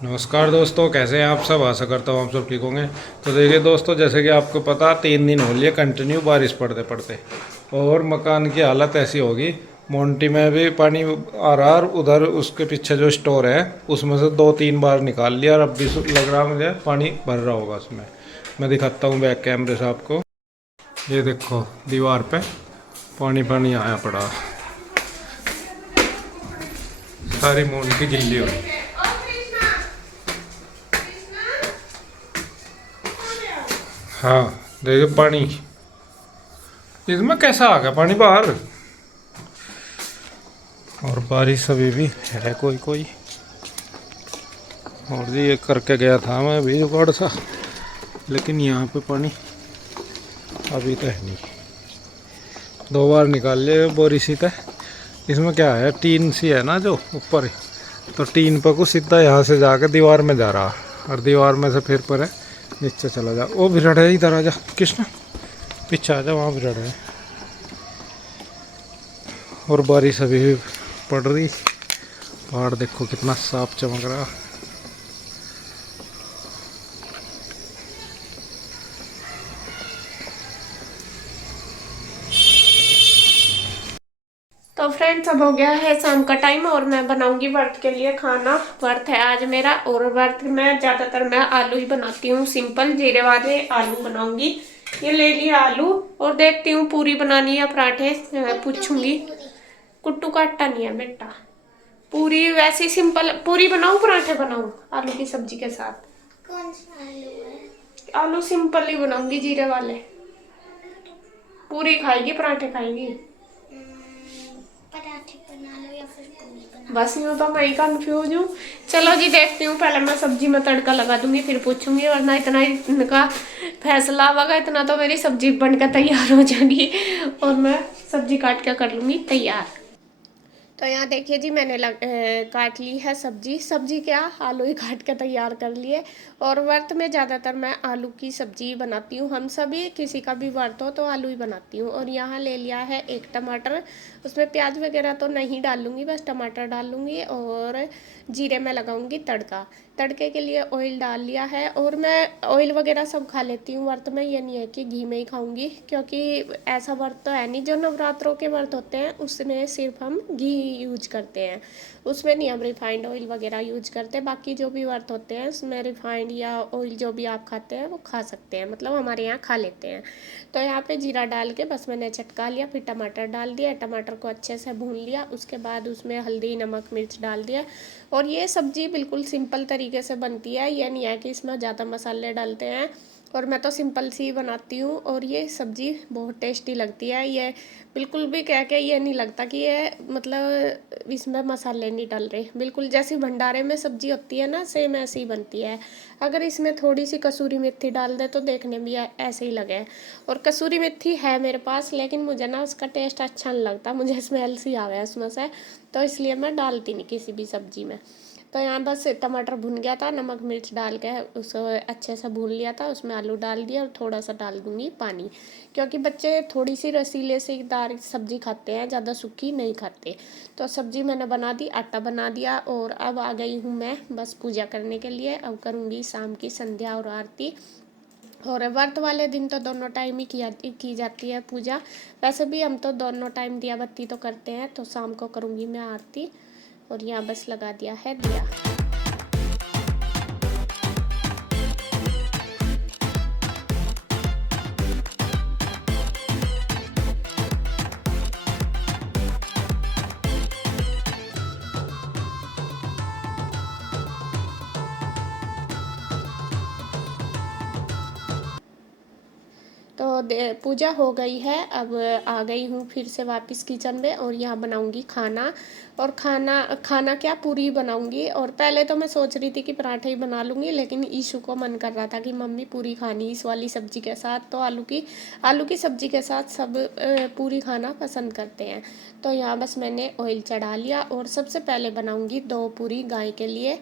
नमस्कार दोस्तों, कैसे हैं आप सब। आशा करता हूँ आप सब ठीक होंगे। तो देखिए दोस्तों, जैसे कि आपको पता 3 दिन हो लिए कंटिन्यू बारिश पड़ते पड़ते और मकान की हालत ऐसी होगी। मोंटी में भी पानी आ रहा और उधर उसके पीछे जो स्टोर है उसमें से 2-3 बार निकाल लिया और अब भी लग रहा मुझे पानी भर रहा होगा उसमें। मैं दिखाता हूँ बैक कैमरे से आपको। ये देखो दीवार पे पानी पानी आया पड़ा, सारी मोंटी गिल्ली हुई। हाँ देखिए पानी इसमें कैसा आ गया पानी बाहर। और बारिश अभी भी है कोई कोई। और जी ये करके गया था मैं भी जुगाड़ सा, लेकिन यहाँ पे पानी अभी तो है नहीं। 2 बार निकाल लिए बोरी सी तय। इसमें क्या है, टीन सी है ना जो ऊपर, तो टीन पर कुछ सीधा यहाँ से जाकर दीवार में जा रहा और दीवार में से फिर पर है नीचे चला जा। वो भिड़ है, इधर आ जा कृष्ण, पीछे आ जा, वहाँ भिड़ है। और बारिश अभी भी पड़ रही। पहाड़ देखो कितना साफ चमक रहा। तो फ्रेंड्स, अब हो गया है शाम का टाइम और मैं बनाऊंगी व्रत के लिए खाना। व्रत है आज मेरा और व्रत में ज्यादातर मैं आलू ही बनाती हूँ। सिंपल जीरे वाले आलू बनाऊंगी। ये ले लिया आलू और देखती हूँ पूरी बनानी है पराठे पूछूंगी। कुट्टू का आटा नहीं है बेटा। पूरी वैसी सिंपल पूरी बनाऊं पराठे बनाऊं आलू की सब्जी के साथ। कौन सा आलू है? आलू सिंपल ही बनाऊंगी जीरे वाले। पूरी खाएगी पराठे खाएगी? पराठे बना लो या फिर पूरी बना बस यूँ तो मैं ही कंफ्यूज हूँ। चलो जी देखती हूँ, पहले मैं सब्जी में तड़का लगा दूंगी फिर पूछूंगी, वरना इतना इनका फैसला होगा इतना तो मेरी सब्जी बनकर तैयार हो जाएगी और मैं सब्जी काट के कर लूंगी तैयार। तो यहाँ देखिए जी, मैंने काट ली है सब्जी। सब्जी क्या, आलू ही काट के तैयार कर लिए। और व्रत में ज़्यादातर मैं आलू की सब्जी बनाती हूँ। हम सभी किसी का भी व्रत हो तो आलू ही बनाती हूँ। और यहाँ ले लिया है एक टमाटर। उसमें प्याज वगैरह तो नहीं डालूंगी, बस टमाटर डालूंगी और जीरे में लगाऊंगी तड़का। तड़के के लिए ऑयल डाल लिया है और मैं ऑयल वगैरह सब खा लेती हूँ व्रत में। ये नहीं है कि घी में ही खाऊंगी, क्योंकि ऐसा व्रत तो है नहीं। जो नवरात्रों के व्रत होते हैं उसमें सिर्फ हम घी यूज करते हैं, उसमें नहीं हम रिफाइंड ऑयल वगैरह यूज करते। बाकी जो भी व्रत होते हैं उसमें रिफाइंड या ऑयल जो भी आप खाते हैं वो खा सकते हैं, मतलब हमारे यहाँ खा लेते हैं। तो यहाँ पे जीरा डाल के बस मैंने चटका लिया, फिर टमाटर डाल दिया, टमाटर को अच्छे से भून लिया। उसके बाद उसमें हल्दी नमक मिर्च डाल दिया। और ये सब्जी बिल्कुल सिंपल तरीके से बनती है, ये नहीं है कि इसमें ज़्यादा मसाले डालते हैं। और मैं तो सिंपल सी बनाती हूँ और ये सब्ज़ी बहुत टेस्टी लगती है। ये बिल्कुल भी कह के ये नहीं लगता कि ये मतलब इसमें मसाले नहीं डल रहे। बिल्कुल जैसी भंडारे में सब्ज़ी होती है ना, सेम ऐसी ही बनती है। अगर इसमें थोड़ी सी कसूरी मेथी डाल दे तो देखने में ऐसे ही लगे। और कसूरी मेथी है मेरे पास, लेकिन मुझे ना उसका टेस्ट अच्छा नहीं लगता, मुझे स्मेल सी आवे उसमें से, तो इसलिए मैं डालती नहीं किसी भी सब्ज़ी में। तो यहाँ बस टमाटर भुन गया था, नमक मिर्च डाल के उसको अच्छे से भून लिया था। उसमें आलू डाल दिया और थोड़ा सा डाल दूंगी पानी, क्योंकि बच्चे थोड़ी सी रसीले से दार सब्जी खाते हैं, ज़्यादा सूखी नहीं खाते। तो सब्जी मैंने बना दी, आटा बना दिया और अब आ गई हूँ मैं बस पूजा करने के लिए। अब करूँगी शाम की संध्या और आरती। और व्रत वाले दिन तो दोनों टाइम ही की जाती है पूजा। वैसे भी हम तो दोनों टाइम दिया बत्ती तो करते हैं, तो शाम को करूँगी मैं आरती। और यहाँ बस लगा दिया है दिया। तो पूजा हो गई है। अब आ गई हूँ फिर से वापस किचन में और यहाँ बनाऊँगी खाना। और खाना खाना क्या, पूरी बनाऊँगी। और पहले तो मैं सोच रही थी कि पराठे ही बना लूँगी, लेकिन ईशु को मन कर रहा था कि मम्मी पूरी खानी इस वाली सब्ज़ी के साथ। तो आलू की सब्ज़ी के साथ सब पूरी खाना पसंद करते हैं। तो यहाँ बस मैंने ऑयल चढ़ा लिया और सबसे पहले बनाऊँगी 2 पूरी गाय के लिए।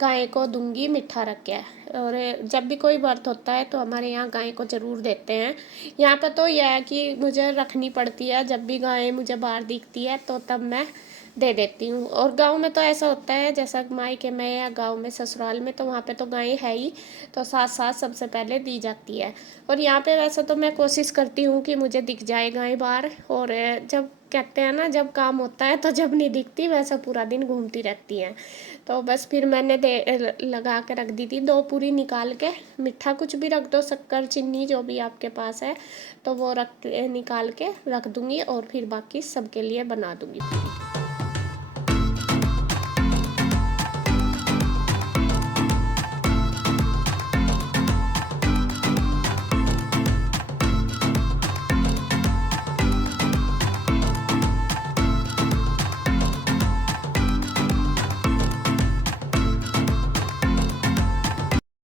गाय को दूंगी मीठा रख के। और जब भी कोई व्रत होता है तो हमारे यहाँ गाय को ज़रूर देते हैं। यहाँ पर तो यह है कि मुझे रखनी पड़ती है, जब भी गाय मुझे बाहर दिखती है तो तब मैं दे देती हूँ। और गांव में तो ऐसा होता है, जैसा मायके में या गांव में ससुराल में, तो वहाँ पे तो गाय है ही, तो साथ साथ सबसे पहले दी जाती है। और यहाँ पे वैसे तो मैं कोशिश करती हूँ कि मुझे दिख जाए गाय बाहर, और जब कहते हैं ना जब काम होता है तो जब नहीं दिखती, वैसा पूरा दिन घूमती रहती हैं। तो बस फिर मैंने लगा के रख दी थी 2 पूरी निकाल के। मीठा कुछ भी रख दो, शक्कर चीनी जो भी आपके पास है, तो वो निकाल के रख दूंगी, और फिर बाकी सबके लिए बना दूंगी पूरी।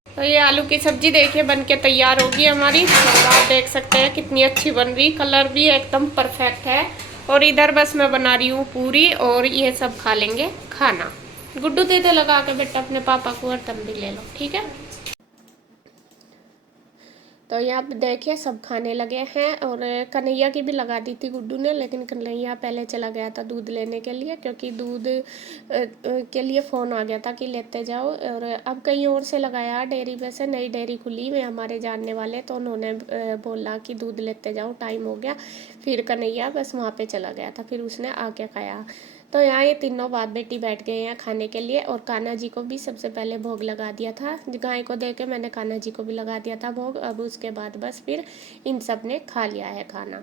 तो ये आलू की सब्जी देखिए बन के तैयार होगी हमारी, और आप देख सकते हैं कितनी अच्छी बन रही, कलर भी एकदम परफेक्ट है। और इधर बस मैं बना रही हूँ पूरी, और ये सब खा लेंगे खाना। गुड्डू दे दे लगा के बेटा अपने पापा को, और तुम भी ले लो, ठीक है। तो यहाँ पे देखिए सब खाने लगे हैं, और कन्हैया की भी लगा दी थी गुड्डू ने, लेकिन कन्हैया पहले चला गया था दूध लेने के लिए, क्योंकि दूध के लिए फ़ोन आ गया था कि लेते जाओ। और अब कहीं और से लगाया डेयरी पे से, नई डेयरी खुली में हमारे जानने वाले, तो उन्होंने बोला कि दूध लेते जाओ, टाइम हो गया। फिर कन्हैया बस वहाँ पे चला गया था, फिर उसने आके खाया। तो यहाँ ये तीनों बाप बेटी बैठ गए हैं खाने के लिए, और कान्हा जी को भी सबसे पहले भोग लगा दिया था। गाय को दे के मैंने कान्हा जी को भी लगा दिया था भोग। अब उसके बाद बस फिर इन सब ने खा लिया है खाना,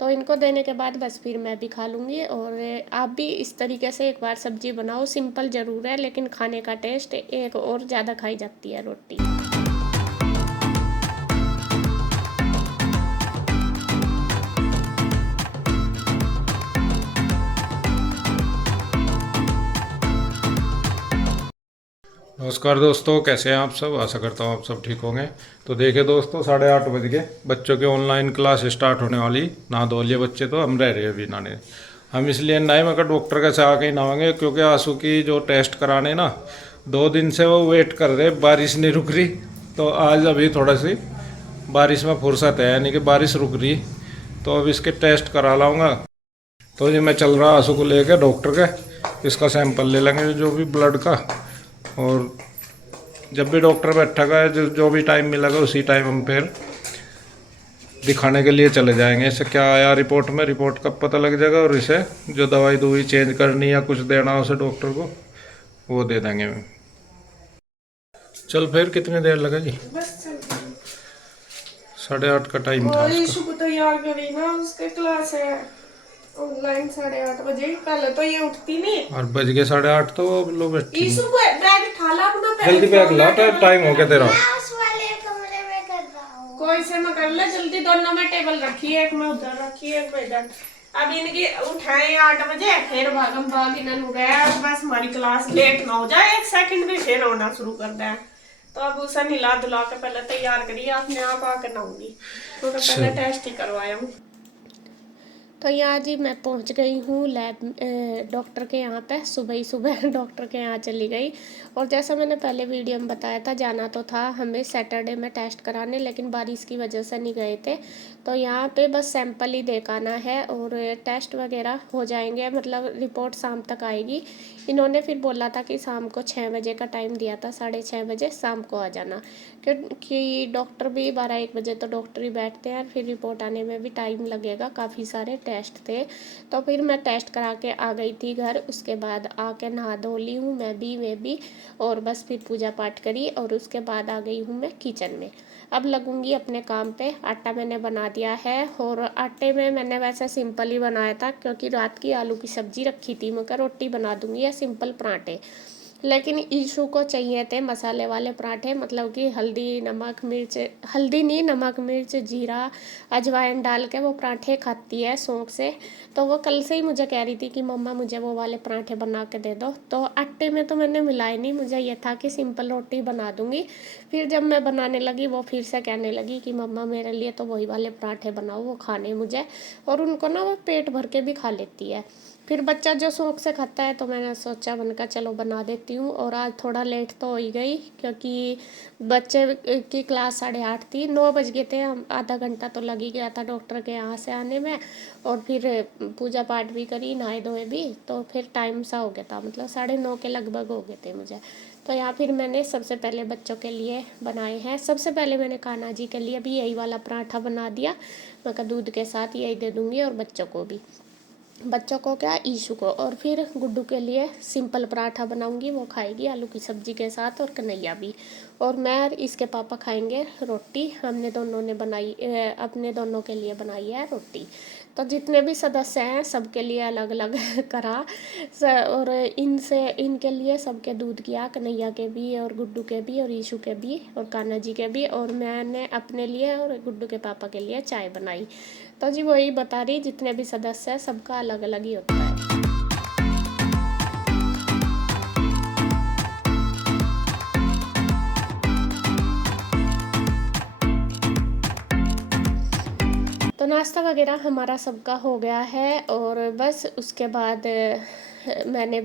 तो इनको देने के बाद बस फिर मैं भी खा लूँगी। और आप भी इस तरीके से एक बार सब्जी बनाओ, सिंपल ज़रूर है, लेकिन खाने का टेस्ट एक और ज़्यादा खाई जाती है रोटी। नमस्कार दोस्तों, कैसे हैं आप सब। आशा करता हूँ आप सब ठीक होंगे। तो देखिए दोस्तों, 8:30 बज गए, बच्चों की ऑनलाइन क्लास स्टार्ट होने वाली। नहा धो लिए बच्चे, तो हम रह रहे हैं अभी नहाने। हम इसलिए नहाए, मगर डॉक्टर के से आके ही नहाएंगे, क्योंकि आंसू की जो टेस्ट कराने ना 2 दिन से वो वेट कर रहे, बारिश नहीं रुक रही। तो आज अभी थोड़ा सी बारिश में फुर्सत है, यानी कि बारिश रुक रही, तो अब इसके टेस्ट करा लाऊंगा। तो ये मैं चल रहा आंसू को लेकर डॉक्टर के, इसका सैंपल ले लेंगे जो भी ब्लड का। और जब भी डॉक्टर बैठेगा, जो भी टाइम मिलेगा उसी टाइम हम फिर दिखाने के लिए चले जाएंगे। इससे क्या आया रिपोर्ट में, रिपोर्ट कब पता लग जाएगा, और इसे जो दवाई दूई चेंज करनी या कुछ देना उसे डॉक्टर को, वो दे देंगे। चल फिर कितनी देर लगेगी? बस 8:30 का टाइम था उसका। यीशु को तैयार करी ना, उसके क्लास है ऑनलाइन 8:30 बजे। पहले तो ये उठती नहीं, और बज गए 8:30, तो लो बैठी। यीशु को बैग उठा ला अपना, जल्दी बैग ला, टाइम हो गया तेरा। मैं उस वाले कमरे में कर रहा हूँ। कोई से मैं कर ले जल्दी, दोनों में टेबल रखी है, एक में उधर रखी है, एक में इधर। अब इनकी उठाए 8 बजे, फिर भागम भाग इन्हें हो गया, बस हमारी क्लास लेट ना हो जाए 1 सेकंड भी, फिर होना शुरू कर दे। तो अब उसे निला धुला के पहले तैयार करिए, अपने आप आके नहाऊंगी, तो पहले टेस्ट ही करवाया हूँ। तो यहाँ जी मैं पहुँच गई हूँ लैब, डॉक्टर के यहाँ पे, सुबह ही सुबह डॉक्टर के यहाँ चली गई। और जैसा मैंने पहले वीडियो में बताया था, जाना तो था हमें सैटरडे में टेस्ट कराने, लेकिन बारिश की वजह से नहीं गए थे। तो यहाँ पे बस सैंपल ही देखाना है, और टेस्ट वगैरह हो जाएंगे, मतलब रिपोर्ट शाम तक आएगी। इन्होंने फिर बोला था कि शाम को 6 बजे का टाइम दिया था, 6:30 बजे शाम को आ जाना, क्योंकि डॉक्टर भी 12-1 बजे तो डॉक्टर ही बैठते हैं, फिर रिपोर्ट आने में भी टाइम लगेगा, काफ़ी सारे टेस्ट थे। तो फिर मैं टेस्ट करा के आ गई थी घर, उसके बाद आके नहा धो ली हूँ मैं भी, और बस फिर पूजा पाठ करी, और उसके बाद आ गई हूँ मैं किचन में। अब लगूंगी अपने काम पे। आटा मैंने बना दिया है, और आटे में मैंने वैसे सिंपल ही बनाया था, क्योंकि रात की आलू की सब्जी रखी थी, मगर रोटी बना दूंगी या सिंपल पराठे। लेकिन ईशू को चाहिए थे मसाले वाले पराठे, मतलब कि हल्दी नमक मिर्च, हल्दी नहीं, नमक मिर्च जीरा अजवाइन डाल के वो पराठे खाती है शौक से। तो वो कल से ही मुझे कह रही थी कि मम्मा मुझे वो वाले पराठे बना के दे दो। तो आटे में तो मैंने मिलाई नहीं, मुझे ये था कि सिंपल रोटी बना दूंगी। फिर जब मैं बनाने लगी, वो फिर से कहने लगी कि मम्मा मेरे लिए तो वही वाले पराठे बनाओ, वो खाने मुझे। और उनको ना वो पेट भर के भी खा लेती है। फिर बच्चा जो शौक से खाता है तो मैंने सोचा बनका चलो बना देती हूँ। और आज थोड़ा लेट तो हो ही गई क्योंकि बच्चे की क्लास 8:30 थी, 9 बज गए थे। हम आधा घंटा तो लग ही गया था डॉक्टर के यहाँ से आने में, और फिर पूजा पाठ भी करी, नहाए धोए भी, तो फिर टाइम सा हो गया था, मतलब 9:30 के लगभग हो गए थे मुझे। तो यहाँ फिर मैंने सबसे पहले बच्चों के लिए बनाए हैं। सबसे पहले मैंने कान्हा जी के लिए भी यही वाला पराठा बना दिया, मैं कहा दूध के साथ यही दे दूँगी, और बच्चों को भी, बच्चों को क्या ईशु को। और फिर गुड्डू के लिए सिंपल पराठा बनाऊंगी, वो खाएगी आलू की सब्जी के साथ, और कन्हैया भी। और मैं और इसके पापा खाएंगे रोटी। हमने दोनों ने बनाई, अपने दोनों के लिए बनाई है रोटी। तो जितने भी सदस्य हैं सबके लिए अलग अलग करा, और इनके लिए सबके दूध किया, कन्हैया के भी और गुड्डू के भी और ईशु के भी और कान्हा जी के भी। और मैंने अपने लिए और गुड्डू के पापा के लिए चाय बनाई। तो जी वही बता रही, जितने भी सदस्य हैं सबका अलग अलग ही होता है। तो नाश्ता वगैरह हमारा सबका हो गया है, और बस उसके बाद मैंने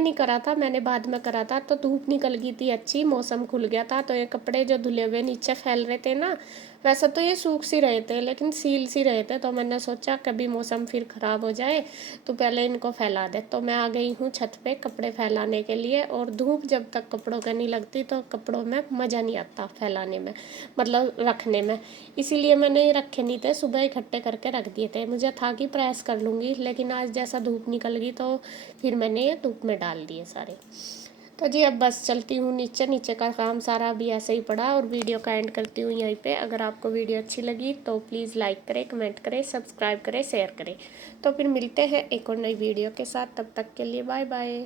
नहीं करा था, मैंने बाद में करा था। तो धूप निकल गई थी अच्छी, मौसम खुल गया था, तो ये कपड़े जो धुले हुए नीचे फैल रहे थे ना, वैसे तो ये सूख सी रहे थे लेकिन सील सी रहे थे। तो मैंने सोचा कभी मौसम फिर ख़राब हो जाए तो पहले इनको फैला दे। तो मैं आ गई हूँ छत पे कपड़े फैलाने के लिए। और धूप जब तक कपड़ों का नहीं लगती तो कपड़ों में मज़ा नहीं आता फैलाने में, मतलब रखने में। इसीलिए मैंने ये रखे नहीं थे, सुबह इकट्ठे करके रख दिए थे। मुझे था कि प्रेस कर लूँगी, लेकिन आज जैसा धूप निकल गई तो फिर मैंने ये धूप में डाल दिए सारे। तो जी अब बस चलती हूँ नीचे का काम सारा भी ऐसे ही पड़ा, और वीडियो का एंड करती हूँ यहीं पे। अगर आपको वीडियो अच्छी लगी तो प्लीज़ लाइक करें, कमेंट करें, सब्सक्राइब करें, शेयर करें। तो फिर मिलते हैं एक और नई वीडियो के साथ, तब तक के लिए बाय बाय।